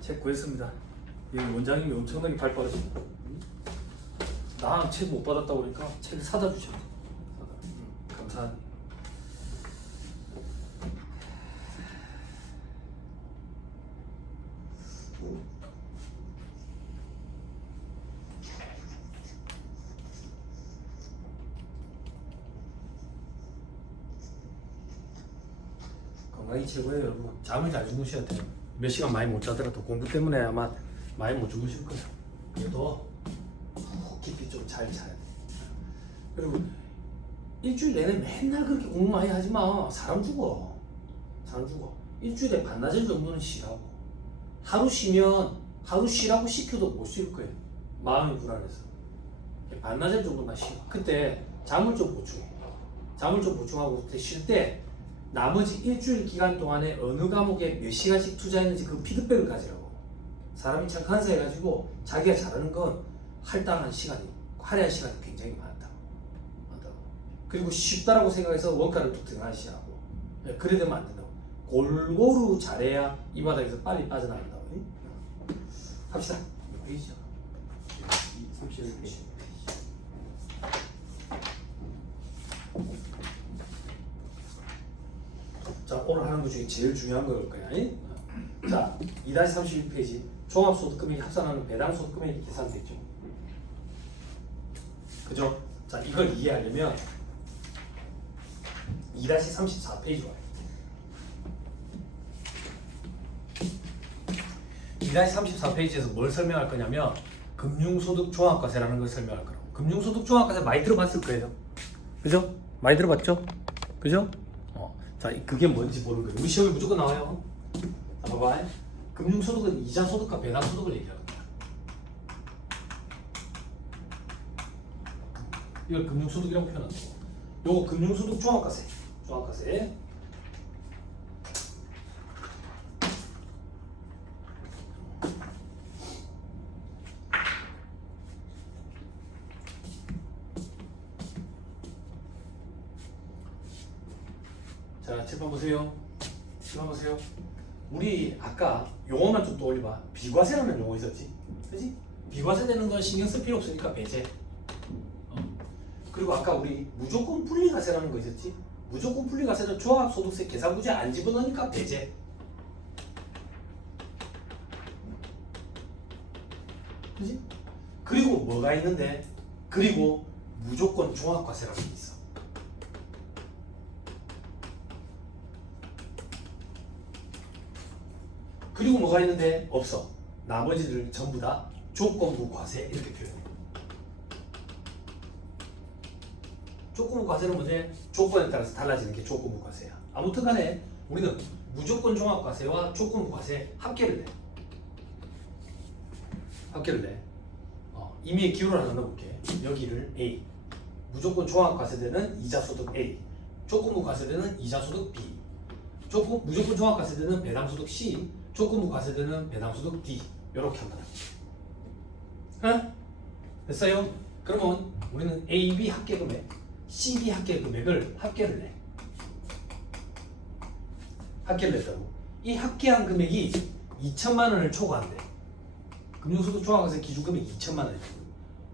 책 구했습니다. 여기 원장님이 엄청나게 발빠르십니다. 나 책 못 받았다고 그러니까 책을 사다 주셨네. 감사합니다. 건강이 최고예요, 여러분. 잠을 잘 주무셔야 돼요. 몇 시간 많이 못 자더라도 공부 때문에 아마 많이 못 주무실 거예요. 그래도 푹 깊이 좀 잘 자야 돼. 그리고 일주일 내내 맨날 그렇게 공부 많이 하지 마. 사람 죽어. 사람 죽어. 일주일에 반나절 정도는 쉬라고. 하루 쉬면 하루 쉬라고 시켜도 못 쉴 거예요. 마음이 불안해서. 반나절 정도만 쉬어. 그때 잠을 좀 보충해. 잠을 좀 보충하고 그때 쉴 때 나머지 일주일 기간 동안에 어느 과목에 몇 시간씩 투자했는지 그 피드백을 가지라고. 사람이 참 간사해가지고 자기가 잘하는 건 할당한 시간이, 할애한 시간이 굉장히 많다. 그리고 쉽다라고 생각해서 원가를 툭 등한시하고. 그래 되면 안 된다고. 골고루 잘해야 이 바닥에서 빨리 빠져나간다고. 합시다. 몇 페이지죠? 31페이지. 자, 오늘 하는 것 중에 제일 중요한 걸 거야. 자, 2-31페이지. 종합소득금액이 합산하는 배당소득금액이 계산되죠. 그죠? 자, 이걸 이해하려면 2-34페이지로 와요. 2-34페이지에서 뭘 설명할 거냐면 금융소득 종합과세라는 걸 설명할 거라고. 금융소득 종합과세 많이 들어봤을 거예요. 그죠? 많이 들어봤죠? 그죠? 자, 그게 뭔지 모르는 거예요. 우리 시험에 무조건 나와요. 자, 봐봐. 금융소득은 이자소득과 배당소득을 얘기합니다. 이걸 금융소득이라고 표현한다. 요거 금융소득 종합과세. 종합과세. 자, 칠판 보세요. 칠판 보세요. 우리 아까 용어만 좀 떠올려봐. 비과세라는 용어 있었지? 그지? 비과세 되는 건 신경 쓸 필요 없으니까 배제. 그리고 아까 우리 무조건 분리과세라는 거 있었지? 무조건 분리과세는 종합소득세 계산구제 안 집어넣으니까 배제. 그지? 그리고 뭐가 있는데? 그리고 무조건 종합과세라는 게 있어. 그리고 뭐가 있는데? 없어. 나머지들 전부 다 조건부 과세 이렇게 표현해. 조건부 과세는 뭐지? 조건에 따라서 달라지는 게 조건부 과세야. 아무튼 간에 우리는 무조건 종합과세와 조건부 과세 합계를 내. 합계를 내. 임의의 기호를 하나 넣어볼게. 여기를 A. 무조건 종합과세되는 이자소득 A. 조건부 과세되는 이자소득 B. 무조건 종합과세되는 배당소득 C. 조건부 과세되는 배당소득 D. 이렇게 한번 해. 됐어요? 그러면 우리는 A, B 합계 금액, C, D 합계 금액을 합계를 내. 합계를 냈다고. 이 합계한 금액이 2천만 원을 초과한대. 금융소득 종합과세 기준금액이 2천만 원이고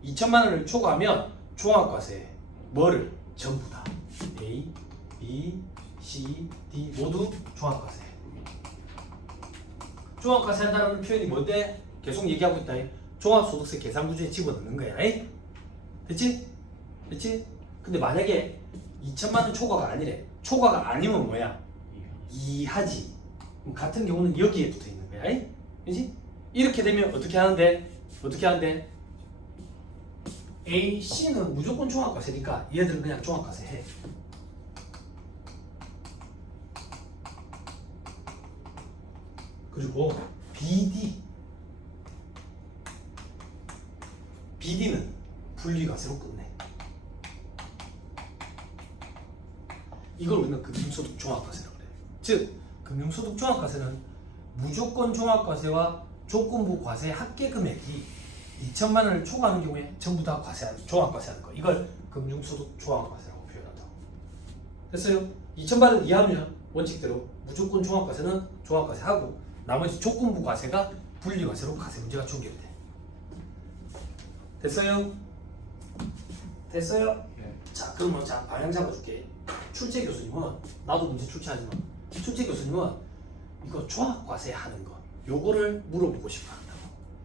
2천만 원을 초과하면 종합과세 뭐를? 전부 다 A, B, C, D 모두 종합과세. 종합과세 한다는 표현이 뭔데? 계속 얘기하고 있다. 종합소득세 계산구제에 집어넣는 거야. 됐지? 됐지? 근데 만약에 2천만 원 초과가 아니래. 초과가 아니면 뭐야? 이하지. 그럼 같은 경우는 여기에 붙어 있는 거야. 그렇지? 이렇게 되면 어떻게 하는데? 어떻게 하는데? A, C는 무조건 종합과세니까 얘들은 그냥 종합과세 해. 그리고 BD는 분리과세로 끝내. 이걸 우리는 금융소득 종합과세라고 그래. 즉 금융소득 종합과세는 무조건 종합과세와 조건부 과세 합계 금액이 2천만 원을 초과하는 경우에 전부 다 종합과세하는 거. 이걸 금융소득 종합과세라고 표현한다고. 됐어요? 2천만 원 이하면 원칙대로 무조건 종합과세는 종합과세 하고 나머지 조건부 과세가 분리과세로 과세 문제가 종결돼. 됐어요? 됐어요? 네. 자 그러면 자 방향 잡아줄게. 출제 교수님은 나도 문제 출제하지만 출제 교수님은 이거 종합과세 하는 거 요거를 물어보고 싶어 한다고.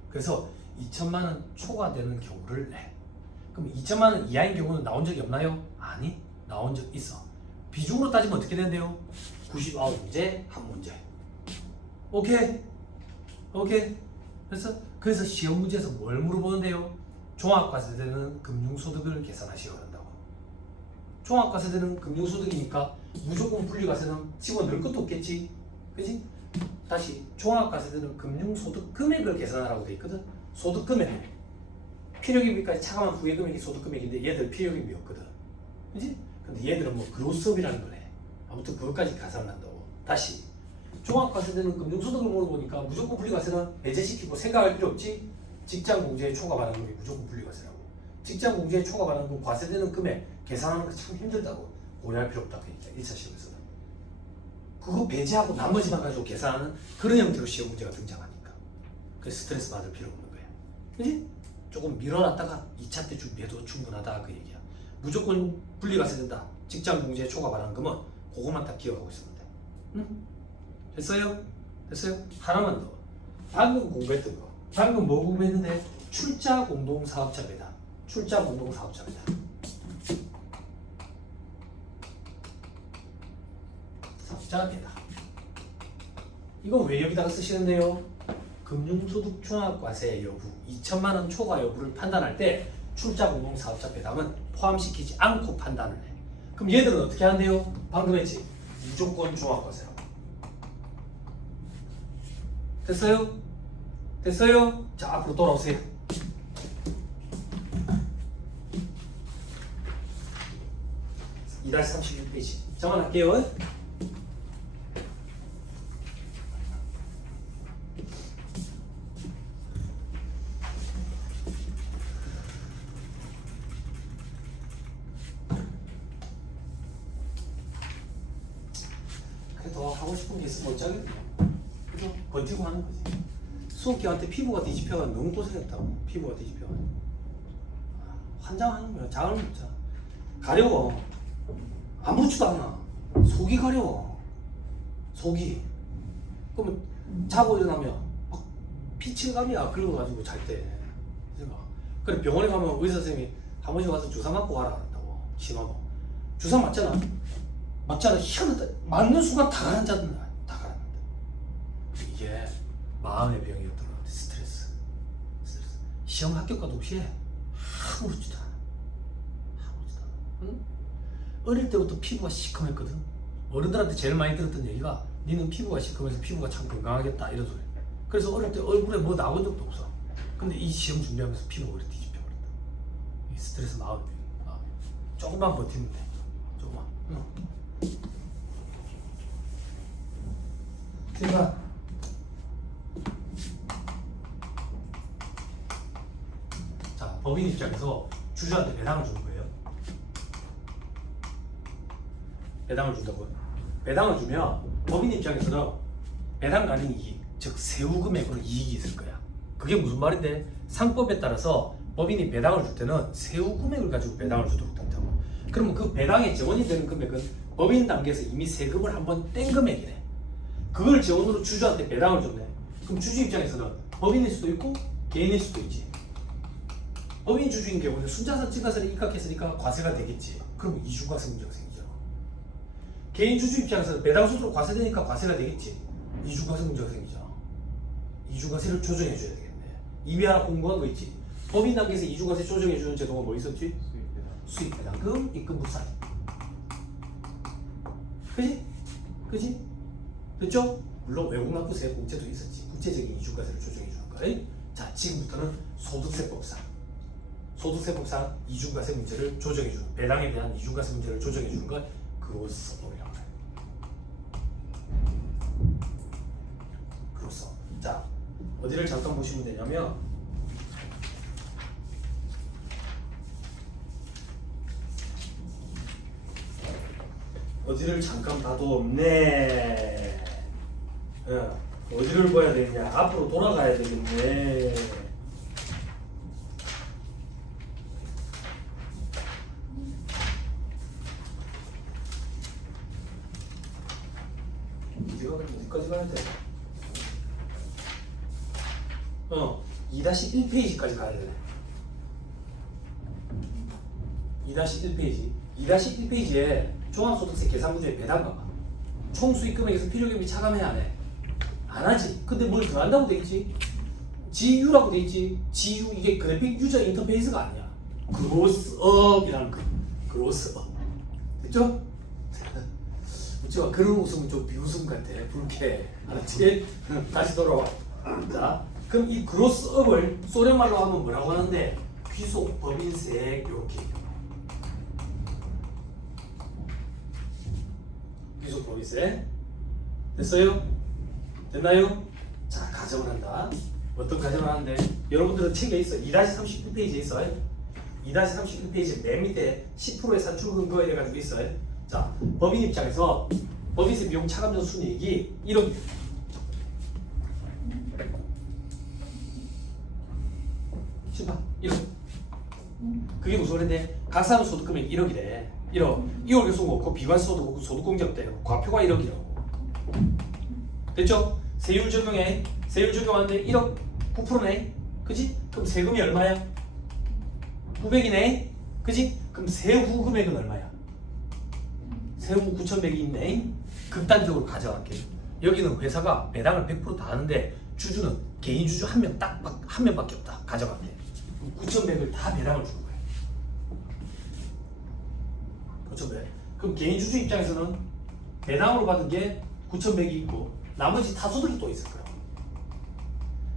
그래서 2천만 원 초과되는 경우를 내. 그럼 2천만 원 이하인 경우는 나온 적이 없나요? 아니 나온 적 있어. 비중으로 따지면 어떻게 된대요? 99문제 한 문제. 오케이? 오케이? 그래서 시험 문제에서 뭘 물어보는데요? 종합과세되는 금융소득을 계산하시오 한다고. 종합과세되는 금융소득이니까 무조건 분리과세는 집어넣을 것도 없겠지. 그지? 다시 종합과세되는 금융소득 금액을 계산하라고 돼 있거든. 소득 금액. 필요기비까지 차감한 후의 금액이 소득 금액인데 얘들 필요기비 없거든. 그지? 근데 얘들은 뭐 그로스업이라는 거네. 아무튼 그것까지 가산을 한다고. 다시 종합과세되는 금융소득을 물어보니까 무조건 분리과세는 배제시키고 생각할 필요 없지. 직장공제에 초과받은 금액이 무조건 분리과세라고. 직장공제에 초과받은 금 과세되는 금액 계산하는 거 참 힘들다고. 고려할 필요 없다 그러니까 1차 시험에서는. 그거 배제하고 나머지만 가지고 계산하는 그런 형태로 시험 문제가 등장하니까. 그래서 스트레스 받을 필요 없는 거야. 그지? 조금 밀어놨다가 2차 때 준비해도 충분하다 그 얘기야. 무조건 분리과세 된다. 직장공제에 초과받은 금은 그것만 딱 기억하고 있으면 돼. 응? 됐어요? 됐어요? 하나만 더. 방금 공부했던 거. 방금 뭐 공부했는데? 출자 공동사업자 배당. 출자 공동사업자 배당. 사업자 배당. 이건 왜 여기다가 쓰시는데요? 금융소득 종합과세 여부, 2천만 원 초과 여부를 판단할 때 출자 공동사업자 배당은 포함시키지 않고 판단을 해. 그럼 얘들은 어떻게 한대요? 방금 했지? 무조건 종합과세라고. 됐어요? 됐어요? 자 앞으로 돌아오세요. (2-) 36페이지 정원할게요. 더 하고 싶은 게 있으면 어쩌겠냐. 그래서 버티고 하는 거지. 수험기한테 피부가 뒤집혀가 너무 고생했다고. 피부가 뒤집혀가. 환장하는 거야. 잠을 못 자. 가려워. 아무렇지도 않아. 속이 가려워. 속이. 그러면 자고 일어나면 막 피칠감이야. 긁어가지고 잘 때. 그래 병원에 가면 의사 선생님이 한 번씩 와서 주사 맞고 가라 한다고. 심하고. 주사 맞잖아. 맞잖아. 희한하다. 맞는 순간 다 가라앉는다. 다 가라앉는다. 이게 마음의 병이었던 것 같아. 스트레스. 시험 합격과 동시에 아무렇지도 않아. 아무렇지도 않아. 응? 어릴 때부터 피부가 시커맸거든. 어른들한테 제일 많이 들었던 얘기가 니는 피부가 시커매서 피부가 참 건강하겠다 이런 소리. 그래서 어릴 때 얼굴에 뭐 나온 적도 없어. 근데 이 시험 준비하면서 피부가 오래 뒤집혀버렸다. 이 스트레스 마음의 병. 조금만 버티면 돼. 조금만. 응. 그러니까 자 법인 입장에서 주주한테 배당을 주는 거예요. 배당을 준다고요. 배당을 주면 법인 입장에서는 배당 가능 이익, 즉 세후 금액으로 이익이 있을 거야. 그게 무슨 말인데? 상법에 따라서 법인이 배당을 줄 때는 세후 금액을 가지고 배당을 주도록 된다고. 그러면 그 배당의 재원이 되는 금액은 법인 단계에서 이미 세금을 한번 뗀 금액이래. 그걸 재원으로 주주한테 배당을 줬네. 그럼 주주 입장에서는 법인일 수도 있고 개인일 수도 있지. 법인 주주인 경우는 순자산 증가세를 입각했으니까 과세가 되겠지. 그럼 이중과세 문제가 생기잖아. 개인 주주 입장에서는 배당 수수로 과세되니까 과세가 되겠지. 이중과세 문제가 생기잖아. 이중과세를 조정해 줘야 되겠네. 이미 하나 공부한 거 있지. 법인 단계에서 이중과세 조정해 주는 제도가 뭐 있었지? 수익배당금, 입금부산. 그지? 그지? 됐죠? 물론 외국납부세 공제도 있었지. 구체적인 이중과세를 조정해 주는 거예요. 자, 지금부터는 소득세법상. 소득세법상 이중과세 문제를 조정해 주는, 배당에 대한 이중과세 문제를 조정해 주는 걸 그로스업이라고 해요. 그로스업. 자, 어디를 잠깐 보시면 되냐면 어디를 잠깐 봐도 없네. 어디를 봐야 되겠냐? 앞으로 돌아가야 되겠네. 어디까지 가야 돼? 2-1페이지까지 가야 되네. 2-1페이지. 2-1페이지에 종합소득세 계산 문제 배당 봐봐. 총 수익 금액에서 필요금이 차감해야 안 해? 안 하지. 근데 뭘 더 한다고 돼 있지? GU라고 돼 있지. GU 이게 그래픽 유저 인터페이스가 아니야. 그로스업이라는 거. 그로스업. 됐죠? 우찌가 그런 웃음은 좀 비웃음 같아. 불쾌해. 알았지? 다시 돌아와. 자, 그럼 이 그로스업을 소련말로 하면 뭐라고 하는데? 귀속, 법인세 이렇게. 귀속, 법인세. 됐어요? 됐나요? 자, 가정을 한다. 어떤 가정을 하는데? 여러분들은 책에 있어. 2-39페이지에 있어. 2-39페이지 맨 밑에 10%의 산출 근거에 대해 가지고 있어. 자, 법인 입장에서 법인세 비용 차감 전 순이익이 1억. 봐. 1억. 그게 무슨 소리인데? 각사는 소득 금액 1억이래. 1억. 2월 교수가 없고 비과세 소득, 소득공제 없대. 과표가 1억이라고. 됐죠? 세율 적용해. 세율 적용하는데 1억 9%네. 그지? 그럼 세금이 얼마야? 900이네. 그지? 그럼 세후 금액은 얼마야? 세후 9,100이 있네. 극단적으로 가져갈게. 여기는 회사가 배당을 100% 다 하는데 주주는 개인 주주 한 명 딱 한 명밖에 없다. 가져갈게. 9,100을 다 배당을 주는 거야. 9,100. 그럼 개인 주주 입장에서는 배당으로 받은 게 9,100이 있고 나머지 타소득이 또 있을 거야.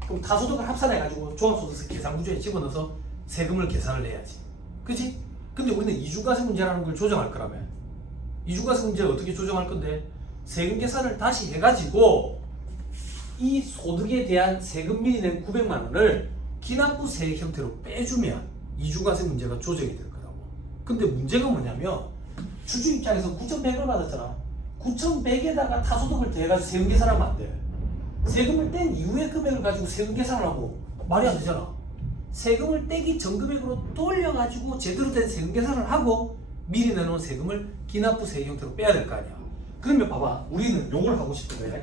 그럼 타소득을 합산해가지고 종합소득세 계산 구조에 집어넣어서 세금을 계산을 해야지. 그치? 근데 우리는 이중과세 문제라는 걸 조정할 거라며. 이중과세 문제를 어떻게 조정할 건데? 세금 계산을 다시 해가지고 이 소득에 대한 세금 미리 낸 900만 원을 기납부세 형태로 빼주면 이중과세 문제가 조정이 될 거라고. 근데 문제가 뭐냐면 주주 입장에서 9,100을 받았잖아. 9,100에다가 타소득을 더해가지고 세금 계산하면 안 돼. 세금을 뗀 이후의 금액을 가지고 세금 계산을 하고 말이 안 되잖아. 세금을 떼기 전 금액으로 돌려가지고 제대로 된 세금 계산을 하고 미리 내놓은 세금을 기납부세 형태로 빼야 될 거 아니야. 그러면 봐봐. 우리는 요걸 하고 싶은 거야.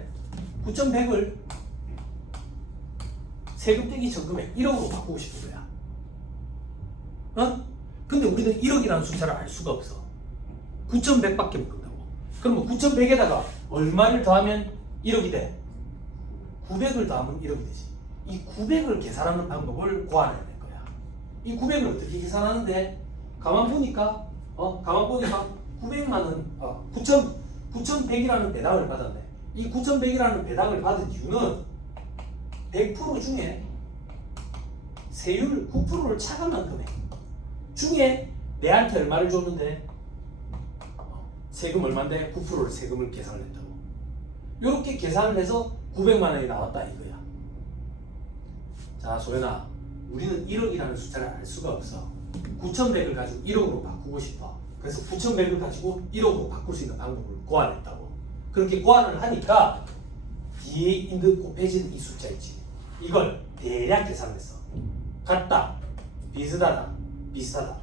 9,100을 세금 떼기 전 금액 1억으로 바꾸고 싶은 거야. 근데 우리는 1억이라는 숫자를 알 수가 없어. 9,100밖에 모른다고. 그러면 9,100에다가 얼마를 더하면 1억이 돼? 900을 더하면 1억이 되지. 이 900을 계산하는 방법을 고안해야 될 거야. 이 900을 어떻게 계산하는데? 가만 보니까 900만 원, 9,100이라는 배당을 받았네. 이 9,100이라는 배당을 받은 이유는 100% 중에 세율 9%를 차감한 금액 중에 내한테 얼마를 줬는데 세금 얼마인데 9%를 세금을 계산을 했다고. 이렇게 계산을 해서 900만 원이 나왔다 이거야. 자, 소연아, 우리는 1억이라는 숫자를 알 수가 없어. 9,100을 가지고 1억으로 바꾸고 싶어. 그래서 9,100을 가지고 1억으로 바꿀 수 있는 방법을 고안했다고. 그렇게 고안을 하니까 뒤에 있는 곱해진 이 숫자 있지. 이걸 대략 계산했어. 같다, 비슷하다, 비슷하다.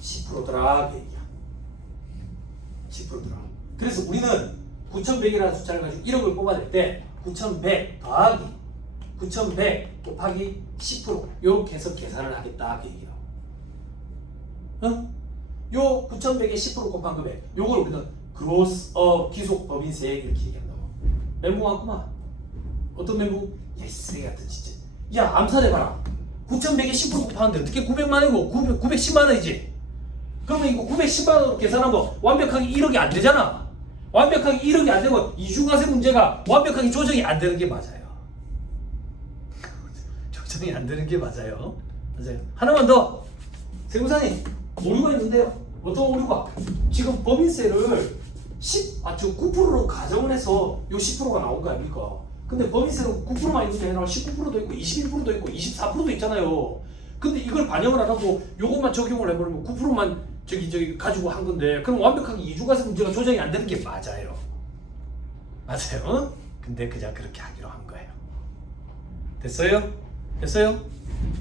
10%더라 그 얘기야. 10%더라. 그래서 우리는 9,100이라는 숫자를 가지고 1억을 뽑아낼 때 9,100 더하기 9,100 곱하기 10% 이렇게 해서 계산을 하겠다 그 얘기야. 요 9,100에 10% 곱한 금액 요걸 우리는 그로스 기속 법인세 이렇게 얘기한다고. 멘붕 왔구만. 어떤 멘붕? 야, 이 쓰레기 같은 진짜. 야, 암살해봐라. 9,100에 10% 곱하는데 어떻게 900만 원이고 910만 원이지? 그러면 이거 910만 원으로 계산하면 완벽하게 1억이 안 되잖아. 완벽하게 1억이 안 되고 이중과세 문제가 완벽하게 조정이 안 되는 게 맞아요. 조정이 안 되는 게 맞아요. 맞아요. 하나만 더. 세무사님, 오류가 있는데요. 어떤 오류가? 지금 법인세를 9%로 가정을 해서 요 10%가 나온 거 아닙니까? 근데 법인세는 9%만 있는 게 아니라 19%도 있고 21%도 있고 24%도 있잖아요. 근데 이걸 반영을 안 하고 요것만 적용을 해버리면 9%만 저기 가지고 한 건데 그럼 완벽하게 이중과세 문제가 조정이 안 되는 게 맞아요. 맞아요. 근데 그냥 그렇게 하기로 한 거예요. 됐어요? 됐어요?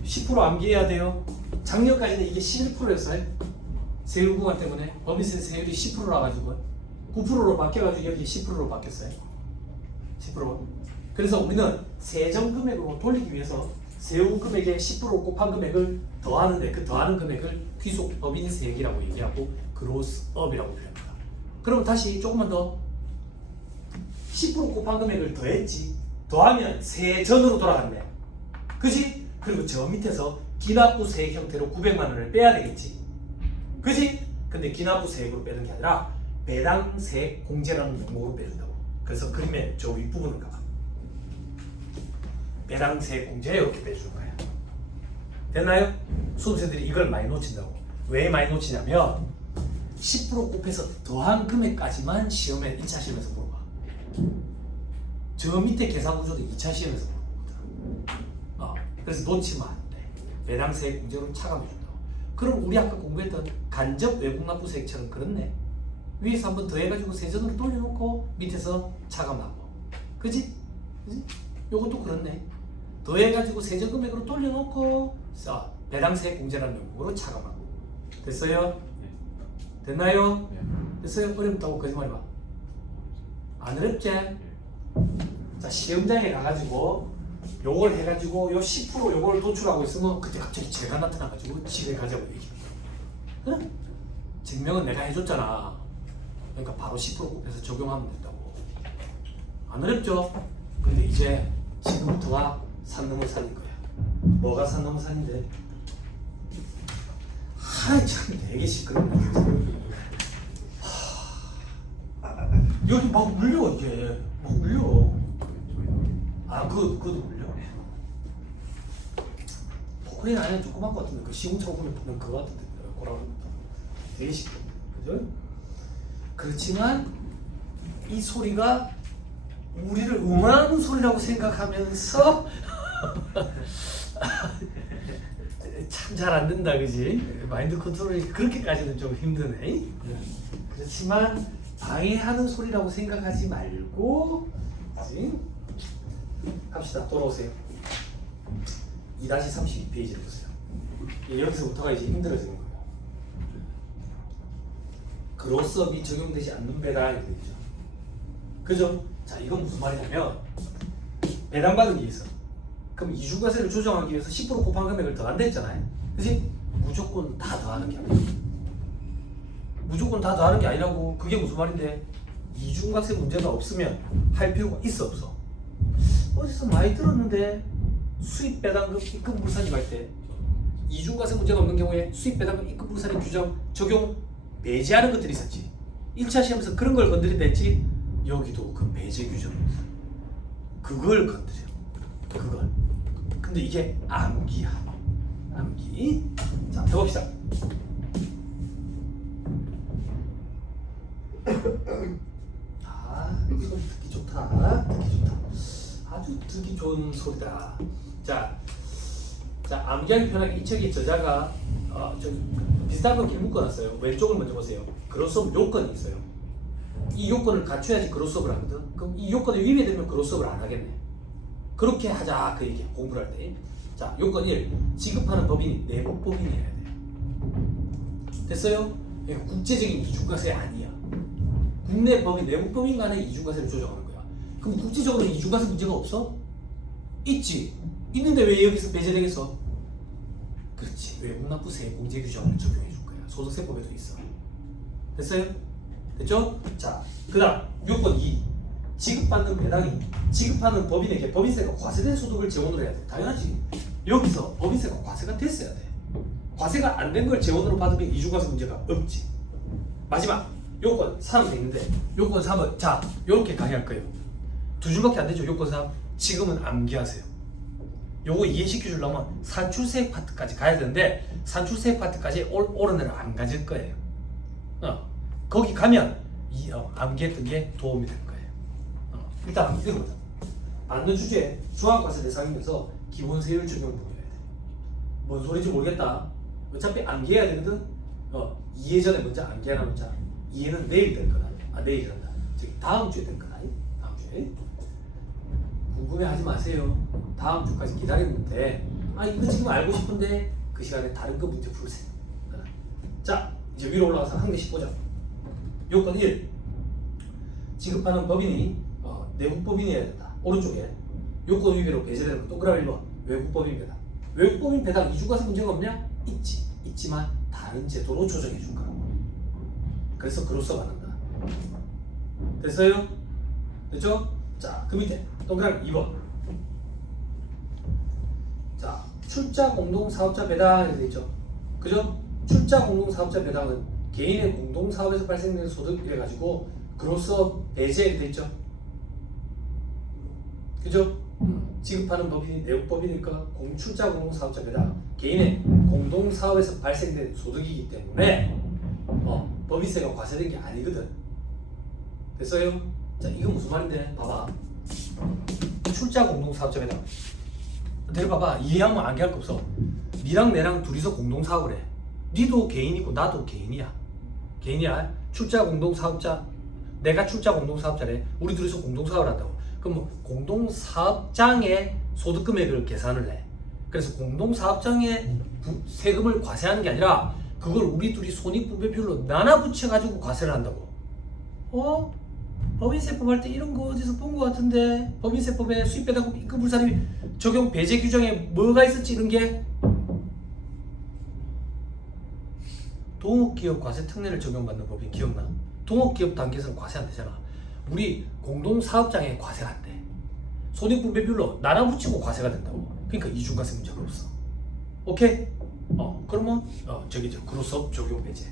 10% 암기해야 돼요. 작년까지는 이게 11%였어요. 세율 구간 때문에 법인세 세율이 10%라 가지고 9%로 바뀌어가지고 여기 10%로 바뀌었어요. 10%. 그래서 우리는 세정 금액으로 돌리기 위해서 세후 금액에 10% 곱한 금액을 더하는데 그 더하는 금액을 귀속 법인세액이라고 얘기하고 그로스업이라고 표현합니다. 그럼 다시 조금만 더 10% 곱한 금액을 더했지. 더하면 세전으로 돌아갔네. 그지? 그리고 저 밑에서 기납부세액 형태로 900만 원을 빼야 되겠지. 그지? 근데 기납부세액으로 빼는 게 아니라 배당세액 공제라는 명목으로 빼준다고. 그래서 그림의 저 윗부분을 가봐. 배당세액 공제 이렇게 빼주는 거야. 됐나요? 수험생들이 이걸 많이 놓친다고. 왜 많이 놓치냐면 10% 곱해서 더한 금액까지만 시험에 1차 시험에서 물어봐. 저 밑에 계산 구조도 2차 시험에서 물어보거든. 그래서 놓치면 안 돼. 배당세액 공제로 차감해준다고. 그럼 우리 아까 공부했던 간접 외국납부세액처럼 그렇네. 위에서 한번 더해가지고 세전으로 돌려놓고 밑에서 차감하고. 그지? 그지? 요것도 그렇네. 더해가지고 세전 금액으로 돌려놓고 배당세액 공제라는 명목으로 차감하고. 됐어요? 됐나요? 됐어요? 어렵다고 거짓말 마. 안 어렵지? 자, 시험장에 가가지고 요걸 해가지고 요 10% 요걸 도출하고 있으면 그때 갑자기 제가 나타나가지고 집에 가자고 얘기해. 응? 증명은 내가 해줬잖아. 그러니까 바로 10% 곱해서 적용하면 된다고. 안 어렵죠? 근데 이제 지금부터가 산 넘어 산인 거야. 뭐가 산 넘어 산인데? 참 되게 시끄럽네. 여기 막 울려 이게. 막 울려. 그것도 울려? 포크레인 안에 조그만 거 같은데 그 시공차 보면 보는 그거 같은데 고라고 되게 시끄럽네. 그죠? 그렇지만 이 소리가 우리를 응원하는 소리라고 생각하면서 참 잘 안 된다, 그지? 마인드 컨트롤이 그렇게까지는 좀 힘드네. 그렇지만 방해하는 소리라고 생각하지 말고, 그지? 갑시다. 돌아오세요. 2-32페이지를 보세요. 여기서부터가 이제 힘들어지는 거예요. 그로스업이 적용되지 않는 배당 이렇게 되죠. 그죠? 자, 이건 무슨 말이냐면 배당받은 게 있어. 그럼 이중과세를 조정하기 위해서 10% 곱한 금액을 더한다 했잖아요. 그치? 무조건 다 더하는 게 아니야. 무조건 다 더하는 게 아니라고. 그게 무슨 말인데? 이중과세 문제가 없으면 할 필요가 있어 없어? 어디서 많이 들었는데 수입 배당금 입금 물산이 갈 때 이중과세 문제가 없는 경우에 수입 배당금 입금 물산의 규정 적용 배제하는 것들이 있었지. 1차 시험에서 그런 걸 건드린다 했지. 여기도 그 배제 규정이 있어. 그걸 건드려. 그걸. 근데 이게 암기야. 암기. 자, 해봅시다. 소리 듣기 좋다. 듣기 좋다. 아주 듣기 좋은 소리다. 자, 암기하기 편하게 이 책의 저자가 비슷한 거 길 묶어놨어요. 왼쪽을 먼저 보세요. 그로스업 요건이 있어요. 이 요건을 갖춰야지 그로스업을 하거든. 그럼 이 요건에 위배되면 그로스업을 안 하겠네. 그렇게 하자 그 얘기야. 공부를 할 때. 자, 요건 1. 지급하는 법인이 내국 법인이어야 돼. 됐어요? 그러니까 국제적인 이중과세 아니야. 국내 법인, 내국 법인 간에 이중과세를 조정하는 거야. 그럼 국제적으로 이중과세 문제가 없어? 있지. 있는데 왜 여기서 배제되겠어? 그렇지. 외국납부세 공제 규정을 적용해 줄 거야. 소득세법에도 있어. 됐어요? 됐죠? 자, 그 다음 요건 2. 지급받는 배당이 지급하는 법인에게 법인세가 과세된 소득을 재원으로 해야 돼. 당연하지. 여기서 법인세가 과세가 됐어야 돼. 과세가 안 된 걸 재원으로 받으면 이중과세 문제가 없지. 마지막 요건 3은 있는데 요건 3은 자 요렇게 강의할 거예요. 두 줄밖에 안 되죠. 요건 3 지금은 암기하세요. 요거 이해시켜 주려면 산출세액 파트까지 가야 되는데 산출세액 파트까지 옳은 애를 안 가질 거예요. 거기 가면 암기했던 게 도움이 될 거예요. 일단 한번 읽어보자. 받는 주제 종합과세 대상이면서 기본세율 적용 부분이어야 돼. 뭔 소리인지 모르겠다. 어차피 암기해야 되거든. 이해 전에 먼저 암기하라는 자. 이해는 내일 될 거다. 내일이란다. 즉 다음 주에 될 거다. 다음 주에. 궁금해하지 마세요. 다음 주까지 기다리면 돼. 이거 지금 알고 싶은데 그 시간에 다른 거 문제 풀으세요. 자, 이제 위로 올라가서 한 개씩 보자. 요건 1. 지급하는 법인이 내국법인이어야 된다. 오른쪽에 요건 위배로 배제되는 거 동그라미 1번 외국법인 배당. 외국법인 배당 이주 가서 문제가 없냐? 있지만 다른 제도로 조정해 줄 거라고. 그래서 그로써 받는다. 됐어요? 됐죠? 자, 그 밑에 동그라미 2번. 자, 출자 공동사업자 배당 이렇게 되어 있죠. 그죠? 출자 공동사업자 배당은 개인의 공동사업에서 발생되는 소득 이래가지고 그로써 배제 이렇게 되어 있죠. 그죠? 지급하는 법인이 내국법이니까 출자 공동사업자 배당 개인의 공동사업에서 발생된 소득이기 때문에 법인세가 과세된 게 아니거든. 됐어요? 자, 이거 무슨 말인데? 봐봐. 출자 공동사업자 배당. 내려봐봐. 이해하면 암기할 거 없어. 니랑 내랑 둘이서 공동사업을 해. 니도 개인이고 나도 개인이야. 개인이야. 출자 공동사업자. 내가 출자 공동사업자래. 우리 둘이서 공동사업을 한다고. 그럼 공동사업장의 소득금액을 계산을 해. 그래서 공동사업장의 세금을 과세하는 게 아니라 그걸 우리 둘이 손익분배별로 나눠 붙여가지고 과세를 한다고. 법인세법 할 때 이런 거 어디서 본 거 같은데. 법인세법에 수입배당금 입금불산입 적용 배제 규정에 뭐가 있었지 이런 게. 동업기업 과세 특례를 적용받는 법인 기억나? 동업기업 단계에서는 과세 안 되잖아. 우리 공동사업장에 과세가 안 돼. 손익분배별로 나눠 붙이고 과세가 된다고. 그러니까 이중과세 문제가 없어. 오케이? 그러면 그로서 적용 배제.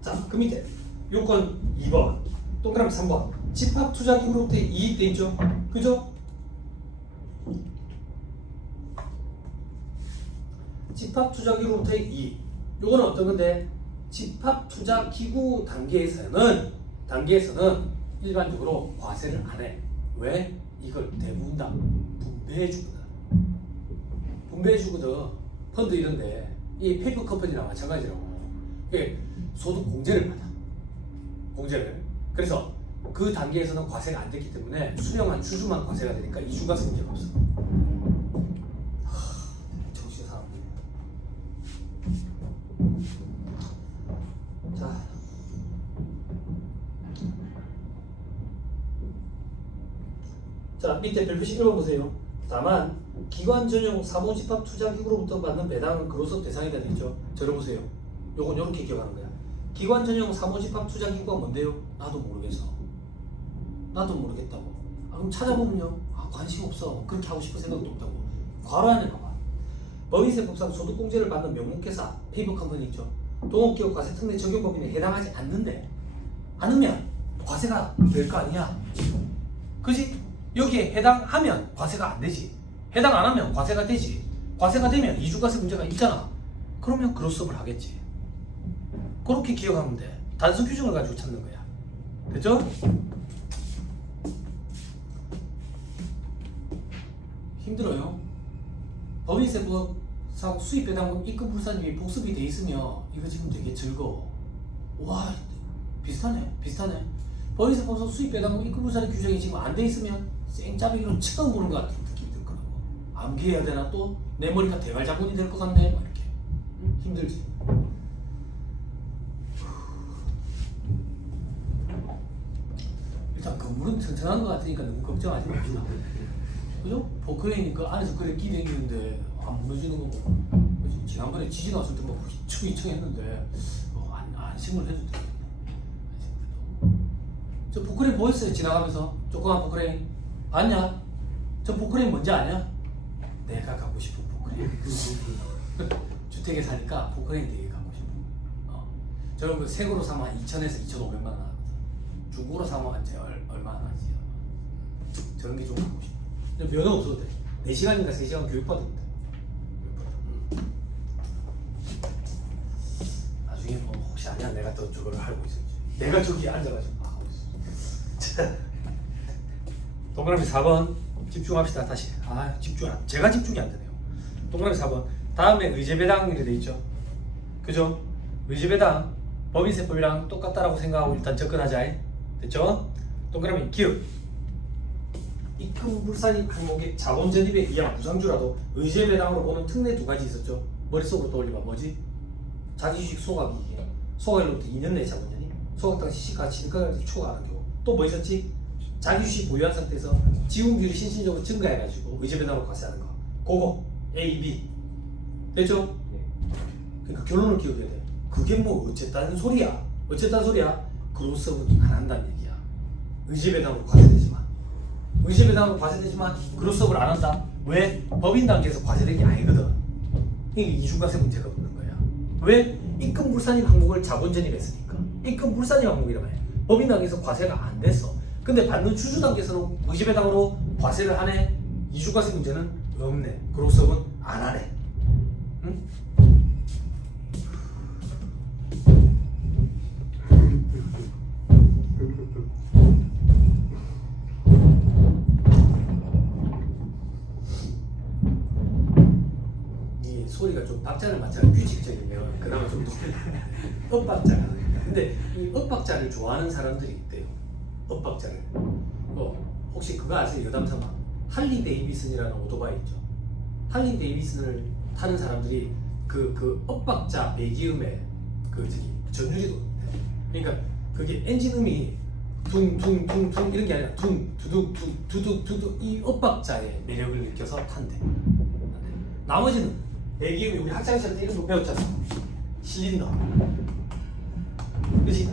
자, 그 밑에 요건 2번 동그라미 3번 집합투자기구로부터의 이익 돼 있죠? 그죠? 집합투자기구로부터의 이익. 요거는 어떤 건데? 집합투자기구 단계에서는 일반적으로 과세를 안 해. 왜? 이걸 대부분 다 분배해 주거든. 분배해 주거든. 펀드 이런데 이 페이퍼 컴퍼니랑 마찬가지라고. 이게 소득 공제를 받아. 공제를. 그래서 그 단계에서는 과세가 안 됐기 때문에 수령한 주주만 과세가 되니까 이주가세 문제가 없어. 정신 사납네. 자, 밑에 별표식 읽어보세요. 다만 기관 전용 사무집합투자기구로부터 받는 배당은 그로서 대상이 되죠. 들어보세요. 요건 이렇게 기억하는 거야. 기관 전용 사무집합투자기구가 뭔데요? 나도 모르겠어. 나도 모르겠다고. 그럼 찾아보면요. 관심 없어. 그렇게 하고 싶은 생각도 없다고. 괄호 안에 봐봐. 법인세법상 소득공제를 받는 명목회사 페이퍼컴퍼니 있죠. 동업기업 과세특례 적용법인에 해당하지 않으면 과세가 될 거 아니야. 그지? 여기에 해당하면 과세가 안 되지. 해당 안 하면 과세가 되지. 과세가 되면 이주과세 문제가 있잖아. 그러면 그로스업을 하겠지. 그렇게 기억하면 돼. 단수 규정을 가지고 찾는 거야. 됐죠? 힘들어요. 법인세법상 수입배당금 입금불산임이 복습이 돼 있으면 이거 지금 되게 즐거워. 와, 비슷하네. 법인세법상 수입배당금 입금불산 규정이 지금 안 돼 있으면 생짜배기로 처음 보는 것 같은 느낌이 들 거라고. 암기해야 되나 또? 내 머리가 대갈장군이 될 것 같네. 막 이렇게. 힘들지. 일단 건물은 튼튼한 것 같으니까 너무 걱정하지 맙시다. 그죠? 포크레인이 그 안에서 그래 기대기는데 안 무너지는 거고. 지난번에 지진 왔을 때 막 휘청휘청 했는데 안심을 해도 되겠네. 저 포크레인 보였어요? 지나가면서 조그만 포크레인 봤냐? 저 포크레인 뭔지 아냐? 내가 갖고 싶은 포크레인. 주택에 사니까 포크레인 되게 갖고 싶어. 저는 그 새거로 사면 2,000에서 2,500만 원 하거든. 중고로 사면 얼마나 하지? 저런 게 좀 갖고 싶어. 면허 없어도 돼. 4시간인가 3시간 교육받으면 돼. 나중에 뭐 혹시 아냐 내가 또 저거를 알고 있을지. 내가 저기 앉아가지고 하고 있어. 동그라미 4번 집중합시다. 다시. 제가 집중이 안 되네요. 동그라미 4번 다음에 의제배당 이렇게 돼 있죠. 그죠? 의제배당 법인세법이랑 똑같다라고 생각하고 일단 접근하자. 됐죠? 동그라미 기업 입금 불산입 항목의 자본 전입에 의한 무상주라도 의제배당으로 보는 특례 두 가지 있었죠. 머릿속으로 떠올리봐. 뭐지? 자기주식 소각이익, 소각일로부터 2년 내 자본연입, 소각 당시 시가가 초과하는 경우. 또 뭐 있었지? 자기주식 보유한 상태에서 지분비율이 신신적으로 증가해가지고 의제배당으로 과세하는 거. 그거 A, B 됐죠? 그러니까 결론을 기억해야 돼. 그게 뭐 어쨌다는 소리야. 어쨌다는 소리야. 그로스업은 안 한다는 얘기야. 의제배당으로 과세되지만 의제배당으로 과세되지만 그로스업을 안 한다. 왜? 법인 단계에서 과세된 게 아니거든. 이게 이중과세 문제가 없는 거야. 왜? 입금 불산입 항목을 자본 전입했으니까. 입금 불산입 항목이라며. 법인 단계에서 과세가 안 됐어. 근데 받는 주주 단계에서는 의제배당으로 과세를 하네. 이중과세 문제는 없네. 그로스업은 안 하네. 응? 이 소리가 좀 박자를 맞춰 규칙적이면 그나마 좀 엇박자가 나니까. 근데 이 엇박자를 좋아하는 사람들이 있대요. 엇박자를. 혹시 그거 아세요? 여담삼아. 할리 데이비슨이라는 오토바이 있죠. 할리 데이비슨을 타는 사람들이 그 엇박자 배기음에 전율이도 있대. 그러니까 그게 엔진음이 둥둥둥둥 이런 게 아니라 둥 두둑 두둑 두둑 이 엇박자의 매력을 느껴서 탄대. 나머지는 배기음이 우리 학창시절 때 이런 거 배웠잖아. 실린더. 그렇지?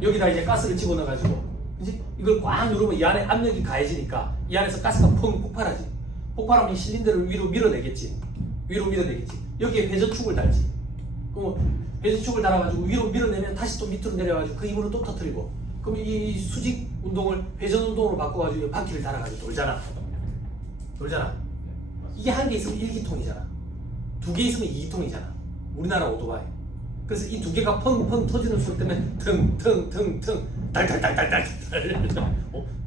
여기다 이제 가스를 집어넣어가지고, 그렇지? 이걸 꽉 누르면 이 안에 압력이 가해지니까 이 안에서 가스가 펑 폭발하지. 폭발하면 이 실린더를 위로 밀어내겠지. 위로 밀어내겠지. 여기에 회전축을 달지. 그럼 회전축을 달아가지고 위로 밀어내면 다시 또 밑으로 내려가지고 그 힘으로 또 터뜨리고. 그럼 이 수직 운동을 회전 운동으로 바꿔가지고 바퀴를 달아가지고 돌잖아. 돌잖아. 이게 한 개 있으면 1기통이잖아. 두 개 있으면 2기통이잖아. 우리나라 오토바이. 그래서 이 두 개가 펑펑 터지는 소리 때문에 腾腾腾腾 달달달달달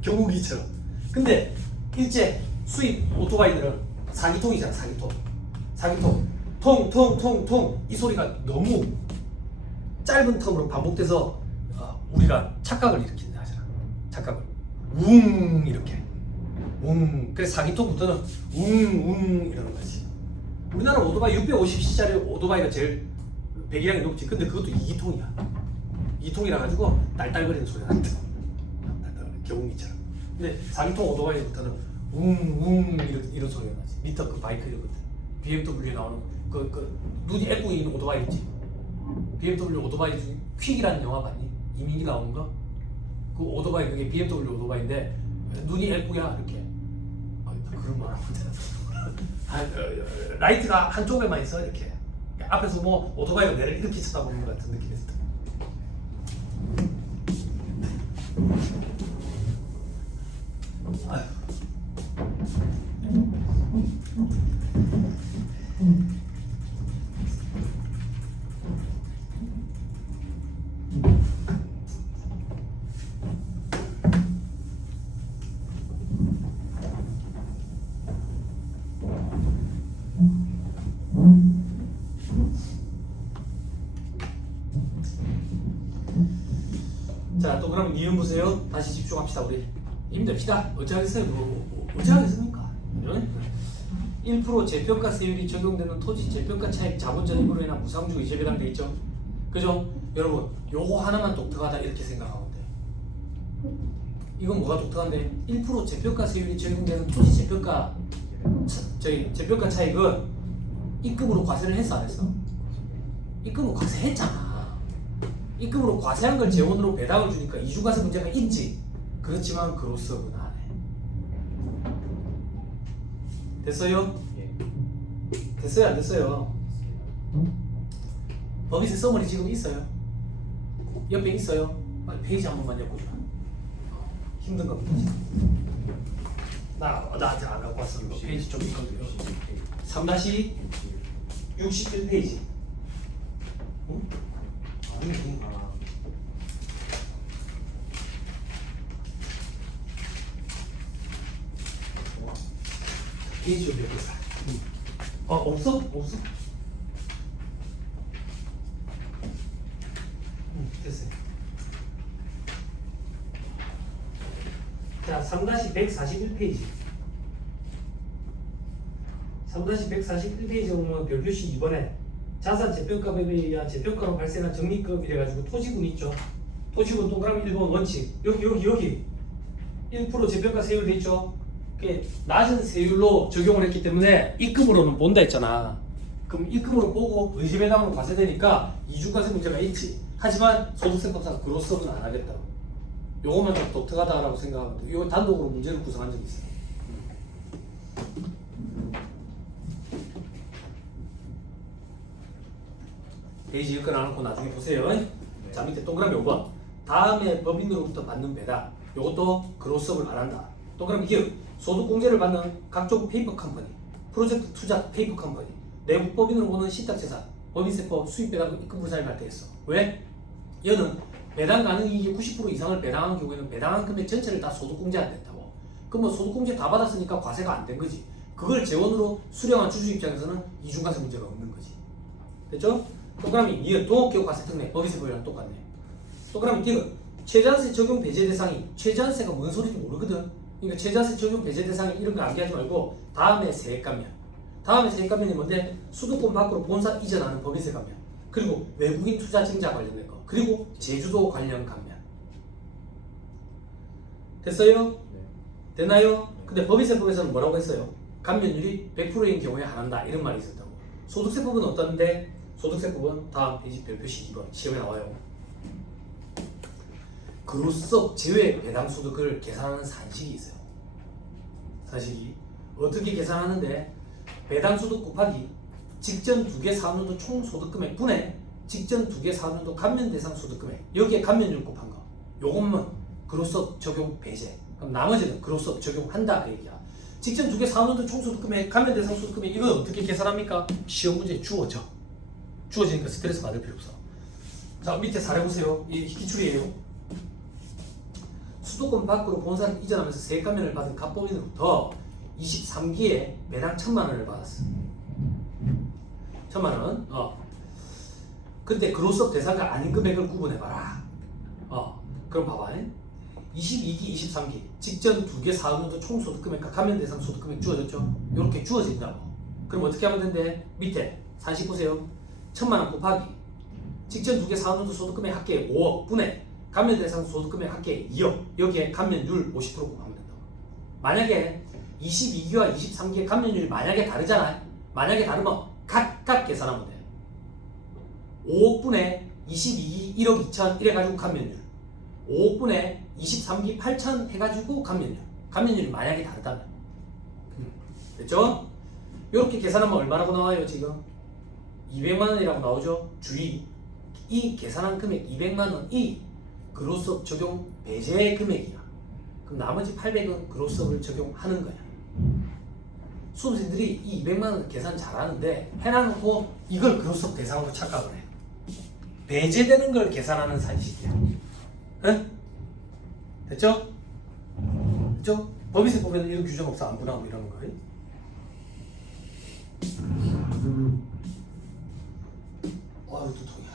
경우기처럼. 근데 일제 수입 오토바이들은 4기통이잖아. 4기통 통통통통 이 소리가 너무 짧은 텀으로 반복돼서 우리가 착각을 일으킨다 하잖아. 착각을 웅 이렇게 웅. 그래서 4기통부터는 웅웅 이러는 거지. 우리나라 오토바이 650cc짜리 오토바이가 제일 배기량이 높지. 근데 그것도 2기통이야. 2기통이라 가지고 딸딸거리는 소리가 난다. 경운기처럼. 근데 4기통 오토바이부터는 웅웅 이런 소리가 나지. 미터 그 바이크 이런 것들. BMW에 나오는 눈이 예쁘게 있는 오토바이 있지. BMW 오토바이 중에 퀵이라는 영화 봤니? 이민기 나오는 거? 그 오토바이 그게 BMW 오토바이인데 눈이 예쁘야 이렇게. 그런 말 하면 라이트가 한쪽에만 있어 이렇게. 앞에서 뭐 오토바이가 내를 이렇게 쳐다보는 것 같은 느낌이 있어. 아휴. 자, 또 그럼 이음 보세요. 다시 집중합시다. 우리 힘냅시다. 어찌하겠어요? 어찌하겠습니까? 1% 재평가세율이 적용되는 토지 재평가 차익 자본 전입으로 인한 무상주 의제배당 돼 있죠? 그죠? 여러분, 요거 하나만 독특하다 이렇게 생각하면 돼. 이건 뭐가 독특한데? 1% 재평가세율이 적용되는 토지 재평가 재평가 차익은 입금으로 과세를 했어 안 했어? 입금으로 과세했잖아. 입금으로 과세한 걸 재원으로 배당을 주니까 이중과세 문제가 있지. 그렇지만 그로스업은 안 해. 됐어요? 됐어요 안 됐어요? 법인세 서머리 지금 있어요? 옆에 있어요? 빨리 페이지 한 번만 엮어주라. 힘든 겁니다 지금. 나한테 안 갖고 왔어. 이거 페이지 좀 있거든요. 3-61페이지. 응? 페이지 좀 몇 개 사. 없어? 없어? 3-141페이지. 3-141페이지 보면 별표시 2번에 자산 재평가법에 의한 재평가로 발생한 적립금 이래가지고 토지분 있죠. 토지분 동그라미 1번 원칙. 여기 1% 재평가 세율 돼 있죠. 낮은 세율로 적용을 했기 때문에 입금으로는 본다 했잖아. 그럼 입금으로 보고 의지배당으로 과세되니까 이중과세 문제가 있지. 하지만 소득세법상 그로서는 안 하겠다고. 요것만 좀 독특하다라고 생각하면 돼. 이거 단독으로 문제를 구성한 적이 있어. 페이지 읽거나 안 읽고 나중에 보세요. 자, 밑에 동그라미 5번. 다음에 법인으로부터 받는 배당. 요것도 그로스업을 안 한다. 동그라미 기업. 소득공제를 받는 각종 페이퍼 컴퍼니. 프로젝트 투자 페이퍼 컴퍼니. 내부 법인으로 보는 신탁재산. 법인세법 수입배당 입금으로 사용할 때 했어. 왜? 얘는 배당 가능 이익의 90% 이상을 배당한 경우에는 배당한 금액 전체를 다 소득공제 안 된다고. 그럼 뭐 소득공제 다 받았으니까 과세가 안 된 거지. 그걸 재원으로 수령한 주주 입장에서는 이중과세 문제가 없는 거지. 됐죠? 동그라미 니은 동업기업 과세특례 법인세법이랑 똑같네. 동그라미 디귿 최저한세 적용 배제 대상이 최저한세가 뭔 소리인지 모르거든. 그러니까 최저한세 적용 배제 대상이 이런 거 암기하지 말고 다음에 세액 감면. 다음에 세액 감면이 뭔데? 수도권 밖으로 본사 이전하는 법인세 감면. 그리고 외국인 투자 증자 관련된 거. 그리고 제주도 관련 감면. 됐어요? 네. 됐나요? 근데 법인세법에서는 뭐라고 했어요? 감면율이 100%인 경우에 안 한다 이런 말이 있었다고. 소득세법은 어떤데? 소득세법은 다음 페이지 별표시 2번 시험에 나와요. 그로서 제외 배당소득을 계산하는 산식이 있어요. 산식이 어떻게 계산하는데 배당소득 곱하기 직전 2개 사업년도 총 소득금액 분의 직전 2개 사업년도 감면 대상 소득금액 여기에 감면율 곱한 거 요것만 그로서 적용 배제. 그럼 나머지는 그로서 적용한다 그 얘기야. 직전 2개 사업년도 총 소득금액 감면 대상 소득금액 이건 어떻게 계산합니까? 시험 문제에 주어지니까 스트레스 받을 필요 없어. 자 밑에 사례 보세요. 이 기출이에요. 수도권 밖으로 본사를 이전하면서 세액 감면을 받은 갑법인으로부터 23기에 매당 1,000만원을 받았어. 1,000만원. 근데 그로서 대상가 아닌 금액을 구분해봐라. 그럼 봐봐. 22기, 23기 직전 2개 사업년도 총 소득금액과 감면 대상 소득금액 주어졌죠? 이렇게 주어진다고. 그럼 어떻게 하면 된대? 밑에 산식 보세요. 1,000만원 곱하기 직전 2개 사업년도 소득금액 합계 5억 분의 감면 대상 소득금액 합계 2억 여기에 감면율 50% 곱하면 된다고. 만약에 22기와 23기의 감면율이 만약에 다르잖아. 만약에 다르면 각각 계산하면 돼. 5억분의 22기 1억 2천 이래가지고 감면율 5억분의 23기 8천 해가지고 감면율. 감면율이 만약에 다르다면 됐죠? 이렇게 계산하면 얼마라고 나와요 지금? 200만원이라고 나오죠? 주의 이 계산한 금액 200만원이 그로스업 적용 배제 금액이야. 그럼 나머지 800은 그로스업을 적용하는 거야. 수험생들이 이 200만원 계산 잘하는데 해놔놓고 이걸 그로스업 대상으로 착각을 해. 배제되는 걸 계산하는 산식이야. 응? 됐죠? 됐죠? 법인세법에는 이런 규정 없어. 안 분하고 이러는 거예요. 아유 두통이야.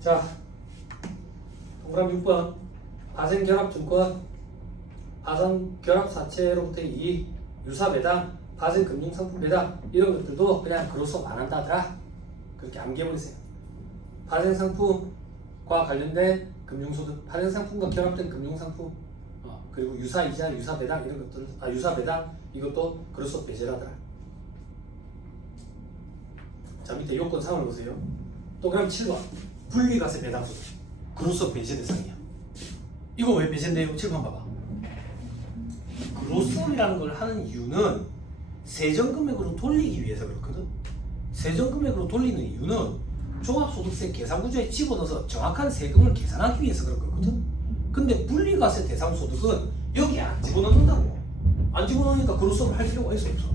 자 동그라미 6번 파생결합증권 파생결합사채로부터의 이익 유사배당 파생금융상품배당 이런 것들도 그냥 그로서 안 한다더라. 그렇게 암기해버리세요. 파생상품과 관련된 금융소득 파생상품과 결합된 금융상품 그리고 유사이자 유사배당 이런 것들 유사배당 이것도 그로서 배제라더라. 자 밑에 요건 3을 보세요. 동그라미 7번 분리과세 배당소득 그로서 배제 대상이야. 이거 왜 배제인데요? 7번 봐봐. 그로스업이라는 걸 하는 이유는 세전금액으로 돌리기 위해서 그렇거든. 세전금액으로 돌리는 이유는 종합소득세 계산구조에 집어넣어서 정확한 세금을 계산하기 위해서 그런 거거든. 근데 분리과세 대상 소득은 여기에 안 집어넣는다고. 안 집어넣으니까 그로스업을 할 필요가 있어 없어?